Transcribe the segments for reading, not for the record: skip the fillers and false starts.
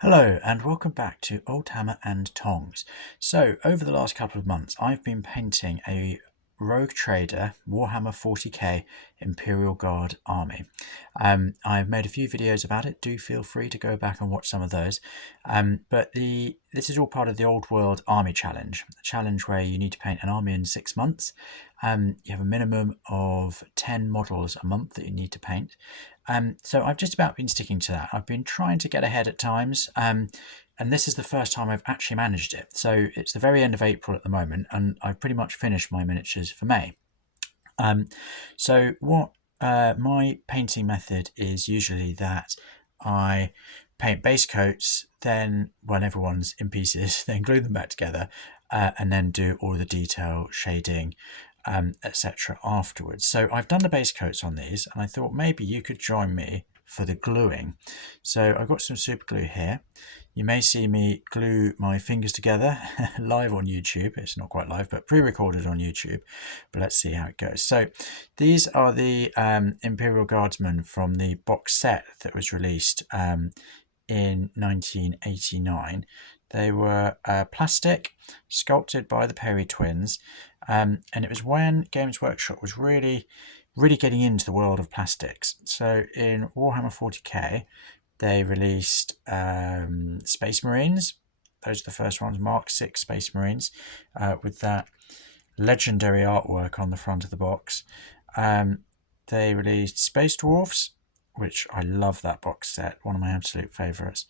Hello and welcome back to Old Hammer and Tongs. So over the last couple of months I've been painting a Rogue Trader Warhammer 40k Imperial Guard army. I've made a few videos about it, do feel free to go back and watch some of those. This is all part of the Old World Army Challenge, a challenge where you need to paint an army in 6 months. You have a minimum of 10 models a month that you need to paint. So I've just about been sticking to that. I've been trying to get ahead at times, and this is the first time I've actually managed it. So it's the very end of April at the moment, and I've pretty much finished my miniatures for May. So what my painting method is usually that I paint base coats, then when everyone's in pieces, then glue them back together, and then do all the detail, shading, etc. afterwards. So I've done the base coats on these, and I thought maybe you could join me for the gluing. So I've got some super glue here. You may see me glue my fingers together live on YouTube. It's not quite live, but pre-recorded on YouTube. But let's see how it goes. So these are the Imperial Guardsmen from the box set that was released in 1989. They were plastic, sculpted by the Perry twins, and it was when Games Workshop was really getting into the world of plastics. So in Warhammer 40k, they released Space Marines. Those are the first ones, Mark 6 Space Marines, with that legendary artwork on the front of the box. They released Space Dwarfs, which I love that box set, one of my absolute favourites.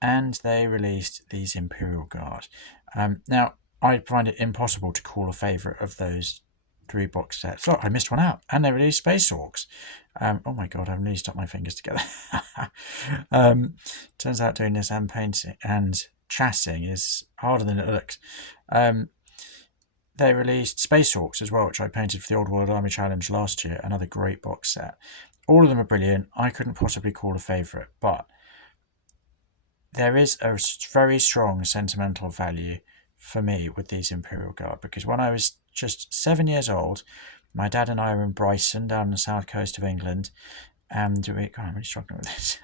And they released these Imperial Guard. Now, I find it impossible to call a favourite of those 3 box sets. Oh, I missed one out. And they released Space Orcs. Oh my god, I've nearly stuck my fingers together. Turns out doing this and painting and chatting is harder than it looks. They released Space Orcs as well, which I painted for the Old World Army Challenge last year. Another great box set. All of them are brilliant. I couldn't possibly call a favourite, but there is a very strong sentimental value for me with these Imperial Guard, because when I was just 7 years old, my dad and I were in Brighton down on the south coast of England, and God, I'm really struggling with this.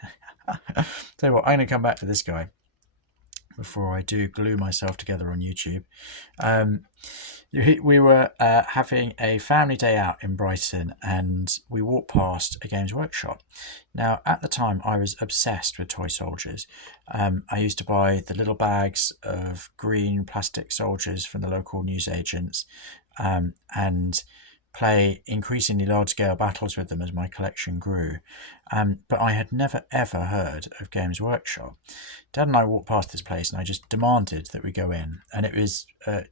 Tell you what, I'm going to come back to this guy before I do glue myself together on YouTube. We were having a family day out in Brighton, and we walked past a Games Workshop. Now, at the time, I was obsessed with toy soldiers. I used to buy the little bags of green plastic soldiers from the local newsagents, and play increasingly large-scale battles with them as my collection grew. But I had never ever heard of Games Workshop. Dad and I walked past this place, and I just demanded that we go in, and it was a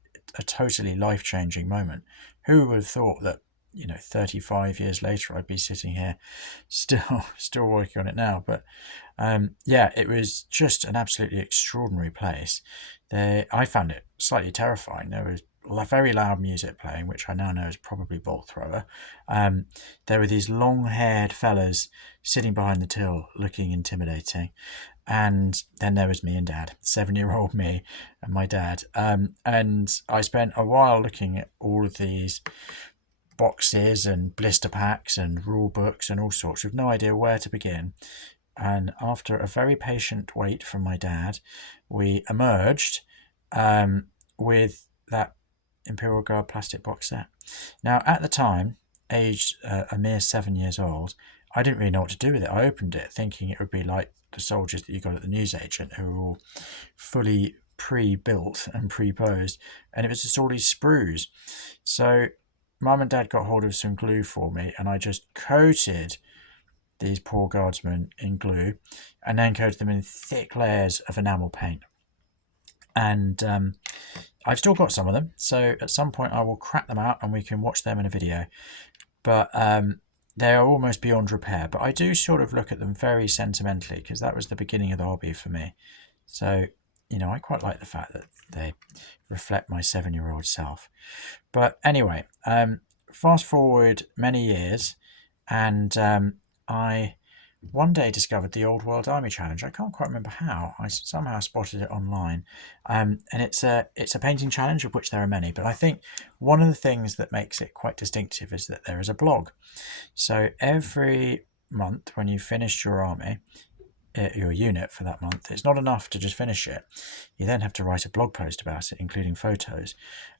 totally life-changing moment. Who would have thought that, 35 years later, I'd be sitting here still working on it now? But yeah, it was just an absolutely extraordinary place. I found it slightly terrifying. There was very loud music playing, which I now know is probably Bolt Thrower. There were these long-haired fellas sitting behind the till, looking intimidating. And then there was me and Dad, 7-year-old me and my dad. And I spent a while looking at all of these boxes and blister packs and rule books and all sorts, with no idea where to begin. And after a very patient wait from my dad, we emerged with that Imperial Guard plastic box set. Now, at the time, aged a mere 7 years old, I didn't really know what to do with it. I opened it thinking it would be like the soldiers that you got at the newsagent, who were all fully pre-built and pre-posed, and it was just all these sprues. So Mum and Dad got hold of some glue for me, and I just coated these poor guardsmen in glue, and then coated them in thick layers of enamel paint. And I've still got some of them, so at some point I will crack them out and we can watch them in a video. But they are almost beyond repair. But I do sort of look at them very sentimentally, because that was the beginning of the hobby for me. So, I quite like the fact that they reflect my 7-year-old self. But anyway, fast forward many years, and I one day discovered the Old World Army Challenge. I can't quite remember how. I somehow spotted it online. And it's a painting challenge, of which there are many. But I think one of the things that makes it quite distinctive is that there is a blog. So every month when you've finished your army, your unit for that month, it's not enough to just finish it. You then have to write a blog post about it, including photos.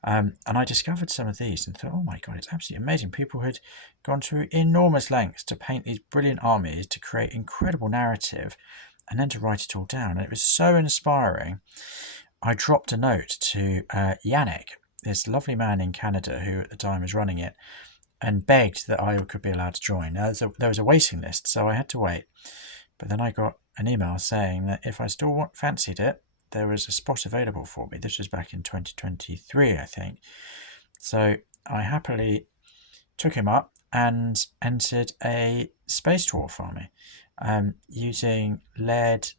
And I discovered some of these and thought, oh my God, it's absolutely amazing. People had gone to enormous lengths to paint these brilliant armies, to create incredible narrative, and then to write it all down. And it was so inspiring. I dropped a note to Yannick, this lovely man in Canada who at the time was running it, and begged that I could be allowed to join. Now, there was a waiting list, so I had to wait. But then I got an email saying that if I still fancied it, there was a spot available for me. This was back in 2023, I think. So I happily took him up and entered a space dwarf army using lead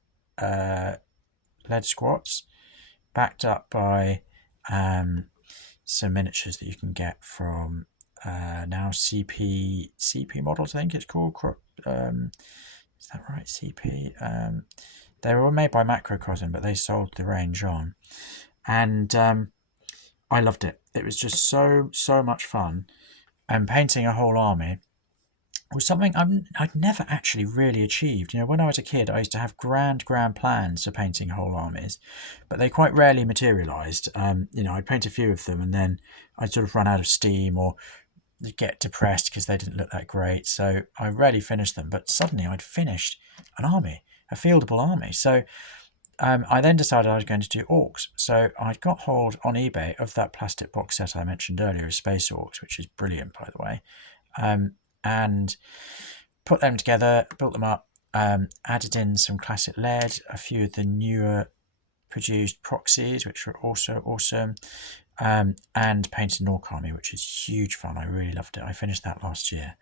squats, backed up by some miniatures that you can get from now CP models, I think it's called. Is that right? CP. They were made by Macrocosm, but they sold the range on, and I loved it. It was just so much fun, and painting a whole army was something I'd never actually really achieved. When I was a kid, I used to have grand plans for painting whole armies, but they quite rarely materialised. I'd paint a few of them, and then I'd sort of run out of steam or get depressed because they didn't look that great. So I rarely finished them, but suddenly I'd finished an army, a fieldable army. So I then decided I was going to do orcs. So I got hold on eBay of that plastic box set I mentioned earlier of Space Orcs, which is brilliant, by the way, and put them together, built them up, added in some classic lead, a few of the newer produced proxies, which are also awesome, and painted an orc army, which is huge fun. I really loved it. I finished that last year.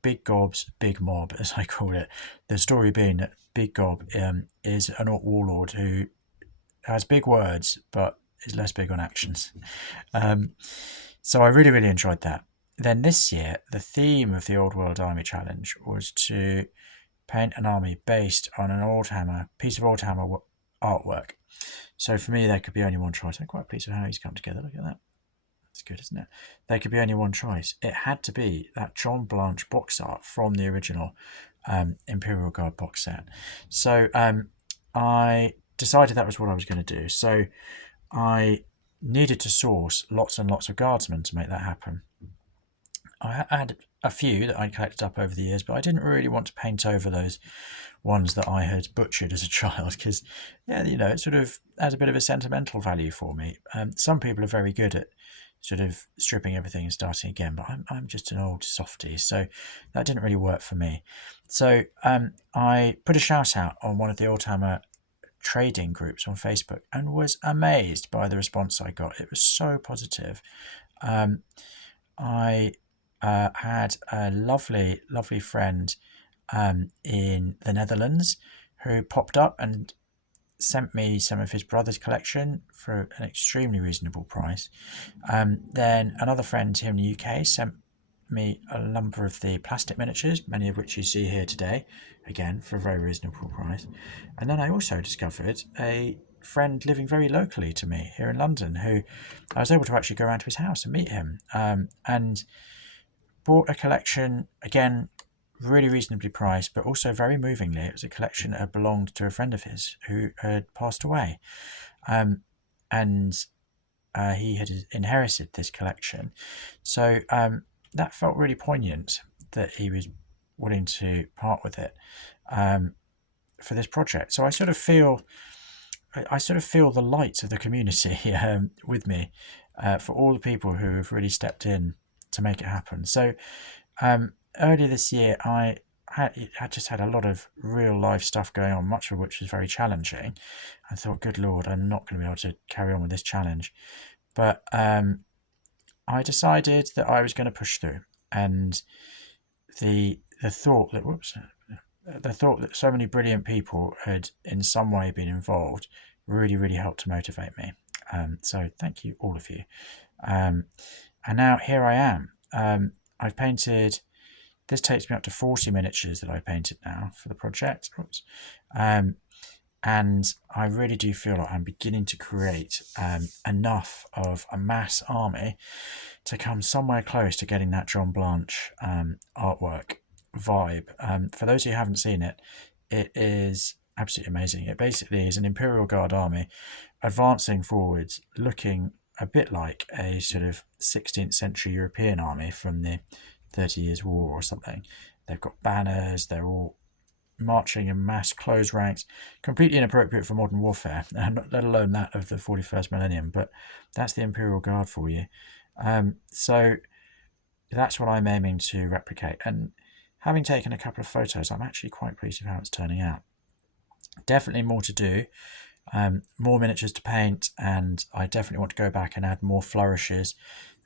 Big Gob's Big Mob, as I call it. The story being that Big Gob is an orc warlord who has big words, but is less big on actions. So I really enjoyed that. Then this year, the theme of the Old World Army Challenge was to paint an army based on an piece of Oldhammer artwork. So for me, there could be only one choice. I'm quite pleased with how he's come together. Look at that. That's good, isn't it? There could be only one choice. It had to be that John Blanche box art from the original Imperial Guard box set. So I decided that was what I was going to do. So I needed to source lots and lots of guardsmen to make that happen. I had a few that I'd collected up over the years, but I didn't really want to paint over those ones that I had butchered as a child because, it sort of has a bit of a sentimental value for me. Some people are very good at sort of stripping everything and starting again, but I'm just an old softie, so that didn't really work for me. So I put a shout out on one of the Oldhammer trading groups on Facebook and was amazed by the response I got. It was so positive. I had a lovely friend in the Netherlands who popped up and sent me some of his brother's collection for an extremely reasonable price. Then another friend here in the UK sent me a number of the plastic miniatures, many of which you see here today, again for a very reasonable price. And then I also discovered a friend living very locally to me here in London who I was able to actually go around to his house and meet him, and bought a collection, again really reasonably priced, but also very movingly. It was a collection that had belonged to a friend of his who had passed away, and he had inherited this collection. So that felt really poignant that he was willing to part with it for this project. So I sort of feel the light of the community with me for all the people who have really stepped in to make it happen. So earlier this year, I just had a lot of real life stuff going on, much of which was very challenging. I thought, good Lord, I'm not going to be able to carry on with this challenge. But I decided that I was going to push through, and the thought that so many brilliant people had in some way been involved really helped to motivate me. So thank you, all of you. And now here I am. I've painted, this takes me up to 40 miniatures that I've painted now for the project. And I really do feel like I'm beginning to create enough of a mass army to come somewhere close to getting that John Blanche artwork vibe. For those who haven't seen it, it is absolutely amazing. It basically is an Imperial Guard army advancing forwards, looking a bit like a sort of 16th century European army from the 30 Years' War or something. They've got banners, they're all marching in mass closed ranks, completely inappropriate for modern warfare, and let alone that of the 41st millennium. But that's the Imperial Guard for you. So that's what I'm aiming to replicate. And having taken a couple of photos, I'm actually quite pleased with how it's turning out. Definitely more to do, more miniatures to paint, and I definitely want to go back and add more flourishes.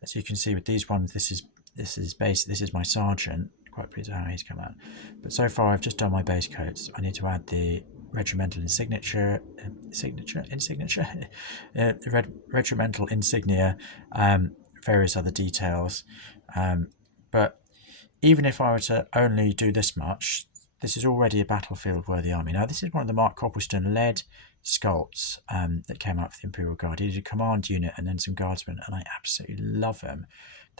As you can see with these ones, this is my sergeant. Quite pleased with how he's come out. But so far I've just done my base coats. I need to add the regimental regimental insignia, various other details. But even if I were to only do this much, this is already a battlefield-worthy army. Now, this is one of the Mark Coppleston-led sculpts that came out for the Imperial Guard. He did a command unit and then some guardsmen, and I absolutely love him.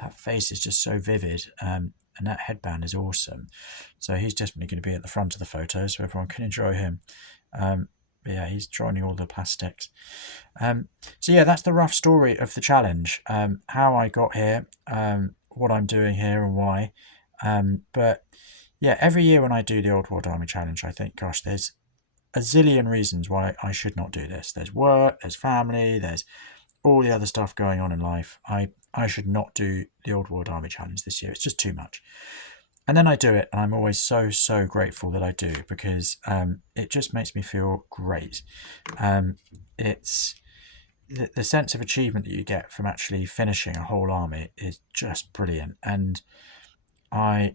That face is just so vivid, and that headband is awesome. So he's definitely going to be at the front of the photo so everyone can enjoy him. But yeah, he's joining all the plastics. So yeah, that's the rough story of the challenge. How I got here, what I'm doing here and why. But yeah, every year when I do the Old World Army Challenge, I think, gosh, there's a zillion reasons why I should not do this. There's work, there's family, there's all the other stuff going on in life. I should not do the Old World Army Challenge this year. It's just too much. And then I do it, and I'm always so grateful that I do, because it just makes me feel great. It's the sense of achievement that you get from actually finishing a whole army is just brilliant. And I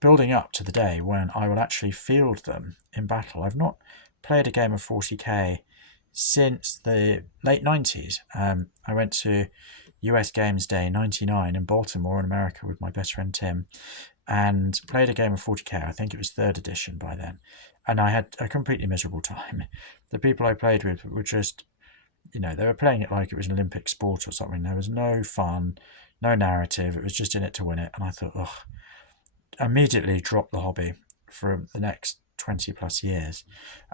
building up to the day when I will actually field them in battle. I've not played a game of 40k since the late 90s. I went to US Games Day 99 in Baltimore in America with my best friend Tim, and played a game of 40k. I think it was 3rd edition by then, and I had a completely miserable time. The people I played with were just, they were playing it like it was an Olympic sport or something. There was no fun, no narrative. It was just in it to win it, and I thought, immediately dropped the hobby for the next 20 plus years.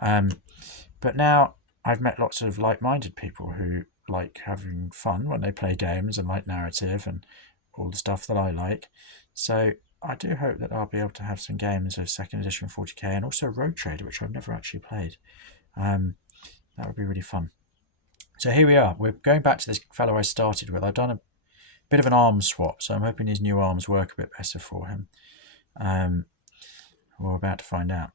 But now I've met lots of like-minded people who like having fun when they play games and like narrative and all the stuff that I like. So I do hope that I'll be able to have some games of 2nd edition 40k and also Rogue Trader, which I've never actually played. That would be really fun. So here we are. We're going back to this fellow I started with. I've done a bit of an arms swap, so I'm hoping his new arms work a bit better for him. We're about to find out.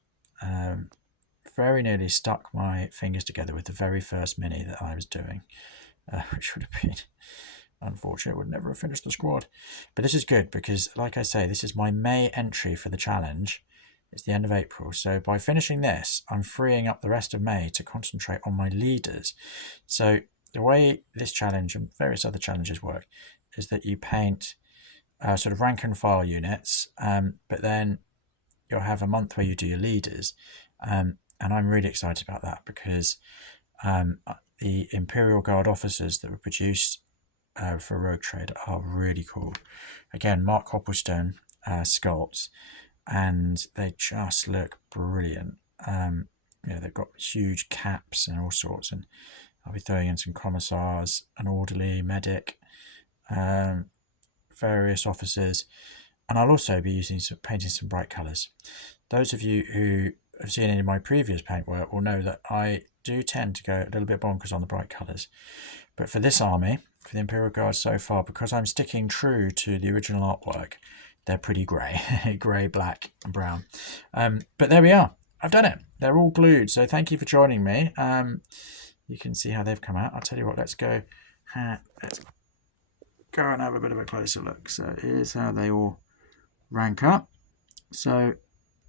Very nearly stuck my fingers together with the very first mini that I was doing, which would have been unfortunate. Would never have finished the squad. But this is good because, like I say, this is my May entry for the challenge. It's the end of April. So by finishing this, I'm freeing up the rest of May to concentrate on my leaders. So the way this challenge and various other challenges work is that you paint sort of rank and file units, but then you'll have a month where you do your leaders. And I'm really excited about that because the Imperial Guard officers that were produced for Rogue Trader are really cool. Again, Mark Copplestone sculpts, and they just look brilliant. They've got huge caps and all sorts, and I'll be throwing in some commissars, an orderly, medic, various officers, and I'll also be painting some bright colours. Those of you who have seen any of my previous paintwork will know that I do tend to go a little bit bonkers on the bright colours. But for this army, for the Imperial Guard so far, because I'm sticking true to the original artwork, they're pretty grey. Grey, black and brown. But there we are. I've done it. They're all glued. So thank you for joining me. You can see how they've come out. I'll tell you what, let's go and have a bit of a closer look. So here's how they all rank up. So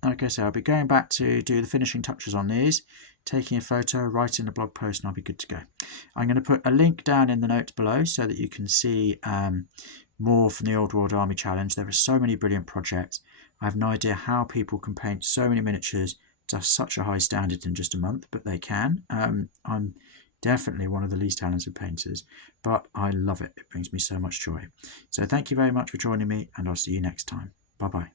like I say, I'll be going back to do the finishing touches on these, taking a photo, writing a blog post, and I'll be good to go. I'm going to put a link down in the notes below so that you can see more from the Old World Army Challenge. There are so many brilliant projects. I have no idea how people can paint so many miniatures to such a high standard in just a month, but they can. I'm definitely one of the least talented painters, but I love it. It brings me so much joy. So thank you very much for joining me, and I'll see you next time. Bye-bye.